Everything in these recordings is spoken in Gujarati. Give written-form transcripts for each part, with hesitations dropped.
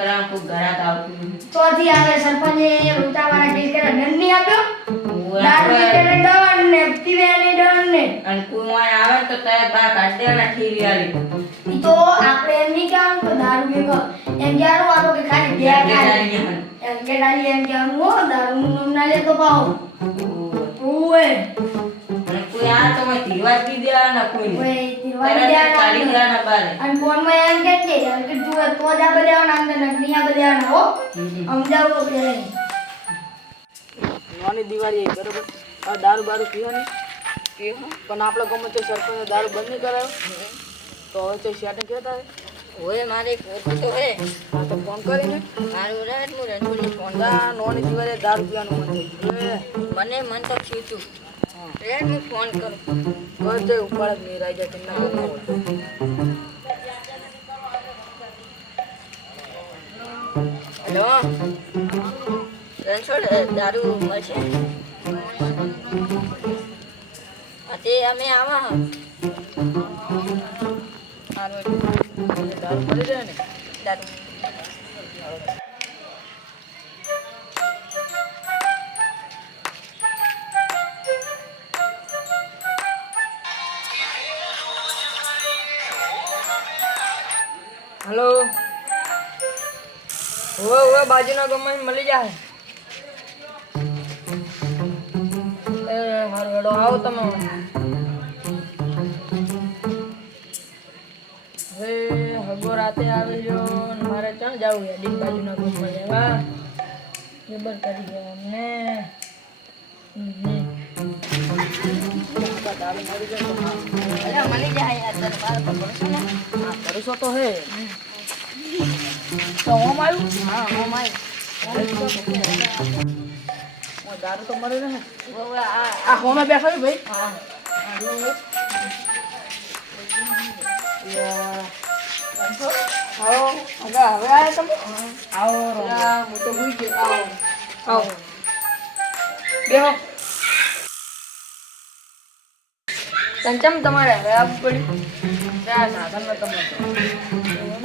કરાવ કોઈ ઘરાક આવતું ચોથી આવે સરપંચે રૂતાવાળા ટેસ્ટ કરે નંદી આપ્યો ઓય દારૂ પીને ડન ને પીવે ને ડન ને અને કોઈ વાય આવે તો તે બા કાઢ દેવાના ઠીરી આલી ઈ તો આપણે એમ નહીં કહેવાનું કે દારૂ પીવો એમ કહેવાનું આતો કે ખાલી બે ખાલી એમ કે ડાલી એમ કહેવાનું હો દારૂ નું ના લે તો પાવ ઓય અને કોઈ આ તો મેં ધીરવા પી દેવાના કોઈ ઓય ધીરવા કાઢી દેવાના બારે અને ફોન માં એમ કે જુએ તો જ આ બધાના અંદર નકનિયા બધાના હો સમજાવો તો કે નાની દિવાળી આવી બરોબર આ દારૂ બારૂ પીવાની પણ આપણો ગમે તો સરપંચ દારૂ બંધ નહીં કરાયો તો હવે તો શેઠને કહેતા ઓય મારે ફોન તો હે હા તો ફોન કરીને મારું રાત નું રણછોડને ફોન નાની દિવાળી દારૂ પીવાનું મન થઈ ગયું મને મન તો થયું રેડ હું ફોન કરું કરજે ઉપર જ નહીં રહી જાય તેમના ઘરમાં હોય હેલો રણછોડ દારૂ મળશે તે અમે આવા દારૂ મળી જાય ને દારૂ હેલો ઓવે બાજુના ગામમાં મળી જાય એ મારો હેડો આવો તમે હવે હગો રાતે આવી જો મારે ક્યાં જવું હેડી બાજુના ગામમાં જવા જબર કરી ગયા અમને મળી જાય યાર તને મારો તો ભરોસો ને હા ભરોસો તો હે તો ઓમ આવ્યું હા હું મારી દારૂ તો મળે ને આ આ હોમાં બેઠા છે ભાઈ હા આવો હવે આવ્યા તમે આવો હું તો ભૂલી ગયો આવો બેહો ચમચમ તમારે હવે આવું પડ્યું ત્યાં સાધનમાં તમે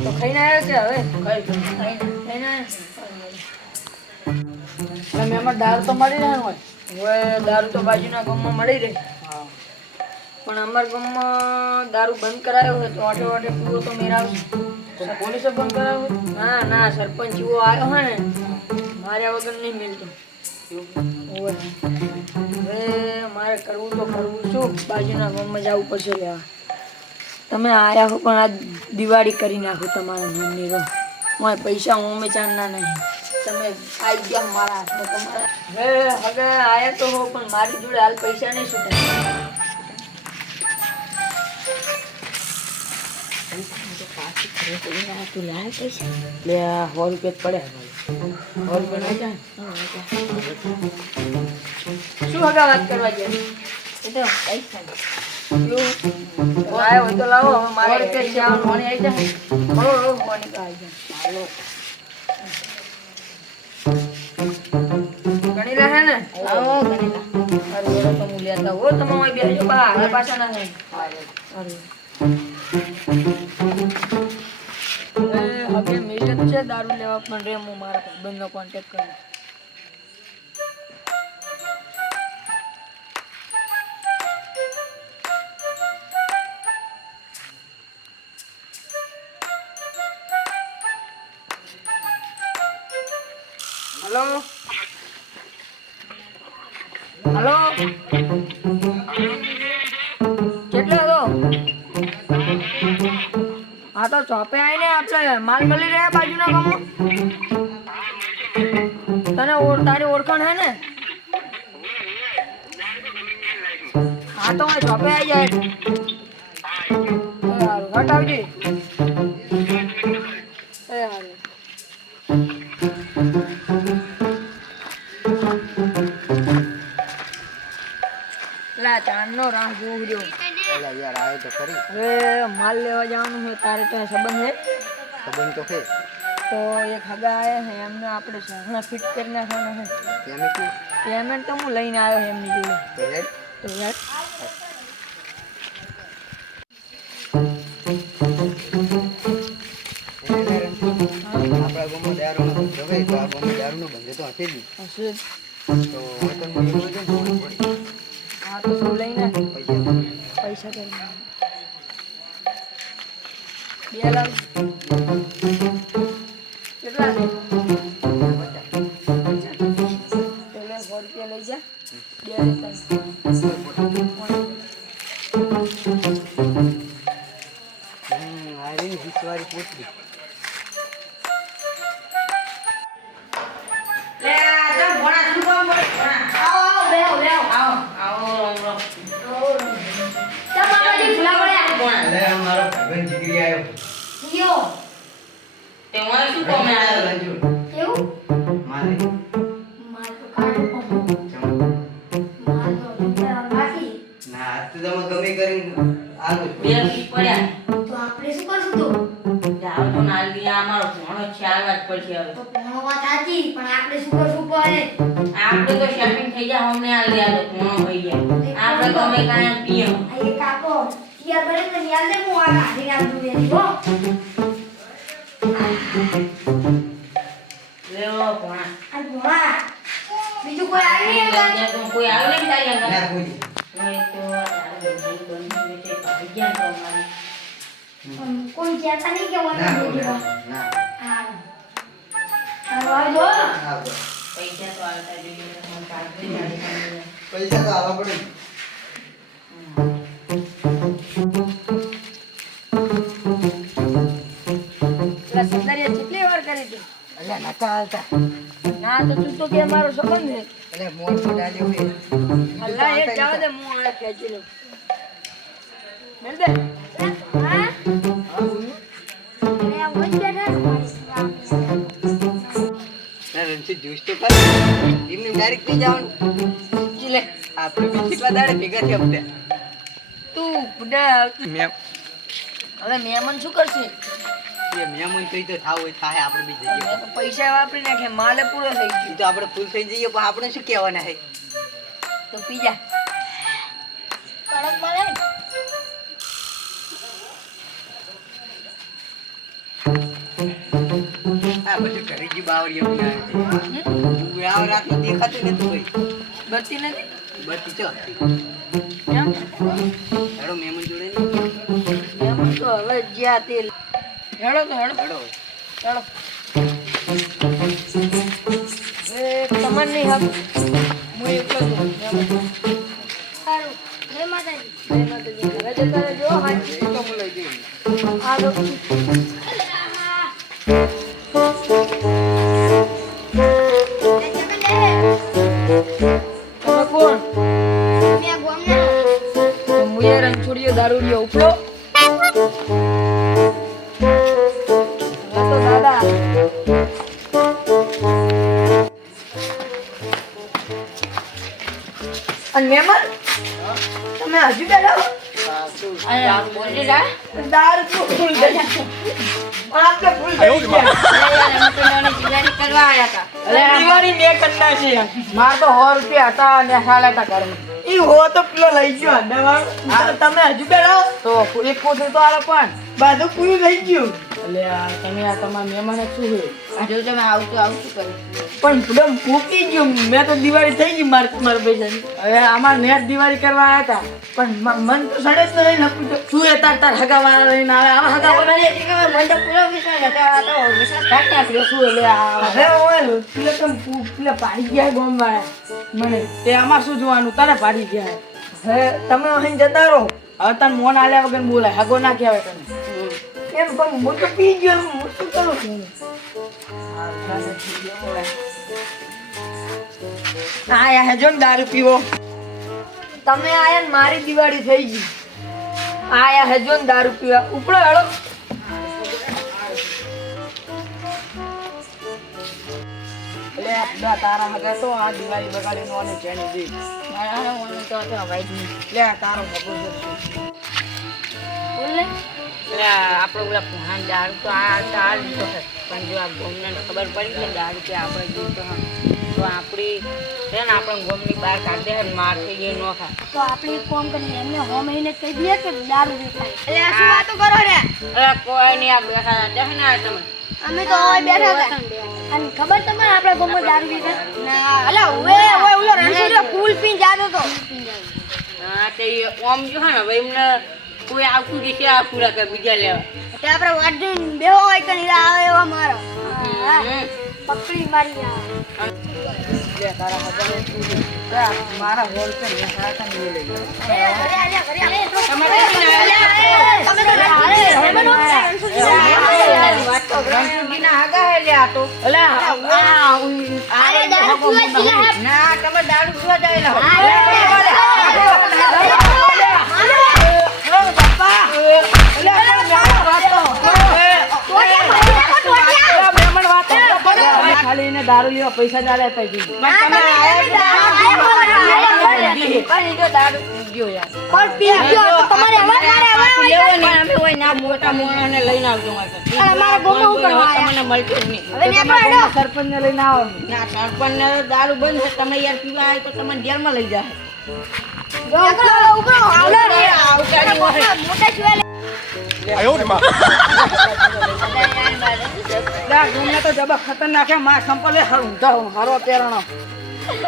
તો ખાઈને આવ્યા છે હવે ખાઈને આવ્યા એમાં દારૂ તો મળી રહે હોય હવે દારૂ તો બાજુના ગામમાં મળી રહે પણ અમારા ગામમાં દારૂ બંધ કરાયો હોય તો ઓટે ઓટે પૂરો તો મેળાવશે પોલીસે બંધ કરાવ્યો હોય ના ના સરપંચ એવો આવ્યો હોય ને માર્યા વગર નહીં મિલતો હવે મારે કરવું તો કરવું શું બાજુના ગામમાં જવું પડશે લેવા તમે આયા હો પણ આ દિવાળી કરી નાખો તમારા નામની રહો મારે પૈસા હું મેં ચાંદના નહીં તમે આવી ગયા મારા હાથમાં તમારા હવે હવે આયા તો હો પણ મારી જોડે હાલ પૈસા નહીં છૂટે લે 100 રૂપિયા પડ્યા 100 રૂપિયા નહીં જાય શું હગા વાત કરવા ગયા એ તો પૈસા લાયો હોય તો લાવો હવે મારે રૂપિયા છે આ મોની આવી જાય બરો મોની તો આવી જાય ગણી લે હે ને આવો ગણેલા અરે તો હું લેતા હો તમે ઓય બેહજો બા હવે પાછા ના હે અરે હવે મિલત છે દારૂ લેવા પણ રે હું મારા બંધનો કોન્ટેક્ટ કરું હેલો હેલો કેટલો હતો હા તો ચોપે આવીને આપણે માલ મળી રહ્યા બાજુના ગામમાં તને તારી ઓળખાણ હે ને હા તો હું ચોપે આવી જાય ઘટ આવજે એ હારું લા ચાંદનો રાહ જોઉં રહ્યો એલા યાર આવે તો ખરી હવે માલ લેવા જવાનું છે તારે તો સંબંધ છે સંબંધ તો છે તો એક હગા આવ્યા છે એમને આપણે હમણાં ફિટ કરી નાખવાનો છે પેમેન્ટ તો હું લઈને આવ્યો છે એમની જોડે તો યાર આપણા હવે તો આ ગમે દારૂનો બંધ તો હશે જ નહીં. હશે જ. તો હવે તો મને એવું છે ને થોડું પડી. હા તો તું લઈને પૈસા પૈસા તો બે લાખ કેટલા છે? 100 રૂપિયા લઈ જા. બે લેતા આ રહી 20 વાળી પોટલી. લે આ તો ભણા શું કામ કરે ભણા આવો બેહો બેહો આવો રામ ચા બાબાજી ભૂલા પડ્યા ભણા અરે આ મારો ભાઈબંધ જીગરી આવ્યો. ગયો તે મને શું કામ આવ્યો રંજુ કેવું મારે માર તો કાઢો પપ્પો માર તો વિચાર બાકી ના આજ તો તમે ગમે કરીને આલો બે પીસ પડ્યા તો આપણે શું કરશું તો જાવ તો ના લીયા અમારો ભણો ખ્યાલ વાત પડશે હવે તો ભણો વાત સાચી પણ આપણે શું કરશું પડે આપણે તો શોપિંગ થઈ જાય અમને આ લે તો ભણો થઈ જાય આપણે તો અમે કાંઈ પીએ આ એક આપો યાર બને તો યાર દે હું આ કાઢીને આવતું વેલી હો લેવો ભણા આ ભણા બીજું કોઈ આવી નહીં અંદર તો કોઈ આવે નહીં તારી અંદર ના કોઈ ઓય તો તારું ભાઈ બંધ છે ભાઈ ગયા તો અમારી કોઈ કહેતા નહીં કે ના મને કોઈ બોલી ના હા આવજો ના કોઈ. પૈસા તો આવતા જોઈએ તો હું કાઢી ગાડી પૈસા તો આવા પડે. પેલા સંદારિયા કેટલી વાર કરી તું? અલ્યા નકા હાલતા. ના તો તું તો કે મારો સંબંધ છે. અલ્યા મોડ મોડ આલ્યો હે. અલ્લા એ જાવ દે હું આ ખેંચી લઉં. મેલ દે. હા હા બોલો. અરે આ વોચ બેઠા ના રણજી જ્યુસ તો ખાલી એમને ડાયરેક્ટ પી જવાનું. જી લે. આપણે બી કેટલા દાડે ભેગા થયા બધા. તું બુડા મેમ હવે મહેમાન શું કરશે? એ મહેમાન તો ઈ તો થાવ હોય થાય આપણે બી જઈએ. મેં તો પૈસા વાપરી નાખે માલે પૂરો થઈ ગયો. ઈ તો આપણે ફૂલ થઈ જઈએ પણ આપણે શું કહેવાના હે. તો પી જા. કડક મળે આ બધું ઘરે જી બાવળિયા બનાવે છે. હું આ રાતે દેખાતું નતું ભાઈ. બત્તી નથી બધી ચો એમ? હેડો મહેમાન જોડે ને મહેમાન તો હવે જ્યાં તે હેડો તો હેડો હેડો હેડો એ તમાર નહીં હક હું એકલો જ છું. મહેમાન. સારું જય માતાજી મહેમાન તો જે ઘરે જતા રહેજો હા એ તો હું લઈ જઈશ. આ તો તમે કોણ? તો મુએ રણછોડીયો દારૂડિયો ઉપડો હવે તો દાદા અને મહેમાન તમે હજુ બેઠા હો? અરે આ બોલી જા દારૂ તો ફૂલ થઈ ગયા. આપણે ફૂલ થઈ ગયા. અમે તો નાની જીગાડી કરવા આવ્યા હતા અરે દિવાળી મેં કરી નાખી. માર તો 100 રૂપિયા હતા અને સાલા હતા ઘરમાં. ઈ હો તો પેલો લઈ ગયો અંડાવાળો. હા તમે હજુ બેઠા હો? તો એક કોથળી તો આલો પણ બધું પૂરું થઈ ગયું. એટલે આ તમે આ તમારા મહેમાન શું છે? જો તમે આવતું કરી પણ એકદમ ફૂકી ગયો. મેં તો દિવાળી થઈ ગઈ મારા પૈસાની. હવે આમાં નેટ દિવાળી કરવા આવ્યા હતા પણ મન તો સડે જ નહીં નકું તો શું એ તાર હગા વાળા લઈને આવે આવા હગા વાળા મને તો પૂરો વિશ્વાસ હતો આ તો વિશ્વાસ કાઢી નાખ્યો શું એટલે આ હવે ઓય પેલે કેમ પેલે પાડી ગયા બોમ્બ વાળા મને તે આમાં શું જોવાનું તારે પાડી ગયા હવે તમે અહીં જતા રહો. હવે તને મોન આલ્યા વગર બોલાય હગો ના કહેવાય તને એમ પણ હું તો પી ગયો હું શું કરું છું આયા હે જો ને દારૂ પીવો તમે આયા ને મારી દિવાળી થઈ ગઈ આયા હે જો ને દારૂ પીવા ઉપડો હેળો લે આપડા તારા હગા તો આ દિવાળી બગાડી નો અને ચેણી દી મારા મને તો હતો ભાઈ લે તારો હગો છે બોલે આપણે ઓલા પુહાન દારૂ તો આ લીધો છે પણ જો આ ગોમને ખબર પડી ને દારૂ કે આપણે જીવતો હા તો આપણી છે ને આપણે ગોમની બહાર કાઢી દે ને માર થઈ ગઈ ન ખા તો આપણે એક કામ કરીએ એમને હો મહિને કહી દઈએ કે દારૂ વેચાય. એટલે આ શું વાતો કરો રે? અરે કોઈ નહીં આ બેઠા દેખ ને આ તમે અમે તો હવે બેઠા હતા. અને ખબર તમારે આપણા ગામમાં દારૂ વેચાય? ના અલા ઓય ઓલો રણછોડ્યો ફૂલ પીને જાતો તો. હા તે ઓમ જો હે ને હવે એમને કોઈ આવતું દેશે આ પૂરા કે બીજા લેવા તે આપણે વાટ જોઈને બેહો હોય કે નીરા આવે એવા મારો. હા, હમ. પકડી મારી આ. લે તારા હજારો તું મારા હોલ છે ને સારા કામ લઈ લઈ ઘરે આલ્યા, ઘરે આલ્યા. તમે કઈ ના આવ્યા? તમે તો વાત તો રણછોડજીના આગા હે લે આ તો અલા અરે દારૂ પીવા જીલા હે. ના તમે દારૂ પીવા જાયેલા હો ખાલી એને દારૂ લેવા પૈસા ચાલે તો પણ તમે આયા પણ ઈ તો દારૂ પી ગયો યાર કોણ પી ગયો તો તમારે અવાજ મારે અવાજ લેવો નહીં અમે હોય ના મોટા મોણાને લઈને આવજો મારે અરે મારા ગામમાં હું કરવા આયા? તમને મળશે જ નહીં હવે નેકળો હેડો. સરપંચ ને લઈને આવો ના સરપંચને તો દારૂ બંધ છે તમે યાર પીવા આવે તો તમને જેલમાં લઈ જાય નેકળો, ઉભરો, આવડો રે. આવતાની હોય. મોટા શિવાલય. ગુમને તો જબર ખતરનાક હે માર સંપલે હારો પેરણો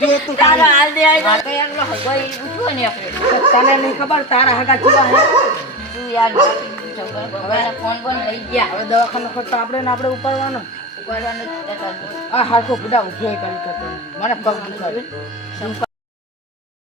જો તું તારા હાલ દે આય તો યાર લો ગઈ ઉઠો ને આપણે તને નહીં ખબર તારા હગા ચૂવા હે તું યાર હવે ફોન બોન લઈ ગયા હવે દવાખાનો ખર્ચ આપણે ને આપણે ઉપાડવાનો ઉપાડવાનું જ આ હારખો બધા ઉભો કરી કરતો મને પગ દુખાવે